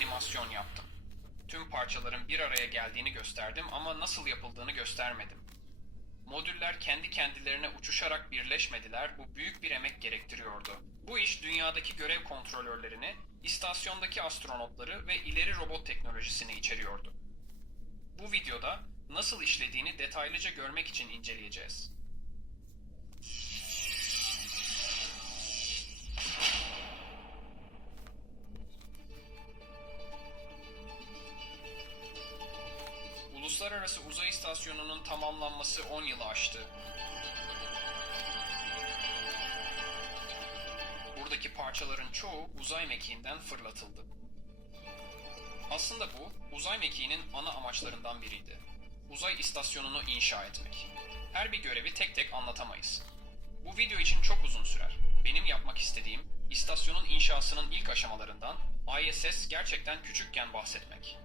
animasyon yaptım. Tüm parçaların bir araya geldiğini gösterdim ama nasıl yapıldığını göstermedim. Modüller kendi kendilerine uçuşarak birleşmediler, bu büyük bir emek gerektiriyordu. Bu iş dünyadaki görev kontrolörlerini, istasyondaki astronotları ve ileri robot teknolojisini içeriyordu. Bu videoda nasıl işlediğini detaylıca görmek için inceleyeceğiz. Uluslararası Uzay İstasyonu'nun tamamlanması 10 yılı aştı. Buradaki parçaların çoğu uzay mekiğinden fırlatıldı. Aslında bu, uzay mekiğinin ana amaçlarından biriydi. Uzay istasyonunu inşa etmek. Her bir görevi tek tek anlatamayız. Bu video için çok uzun sürer. Benim yapmak istediğim, istasyonun inşasının ilk aşamalarından, ISS gerçekten küçükken bahsetmek.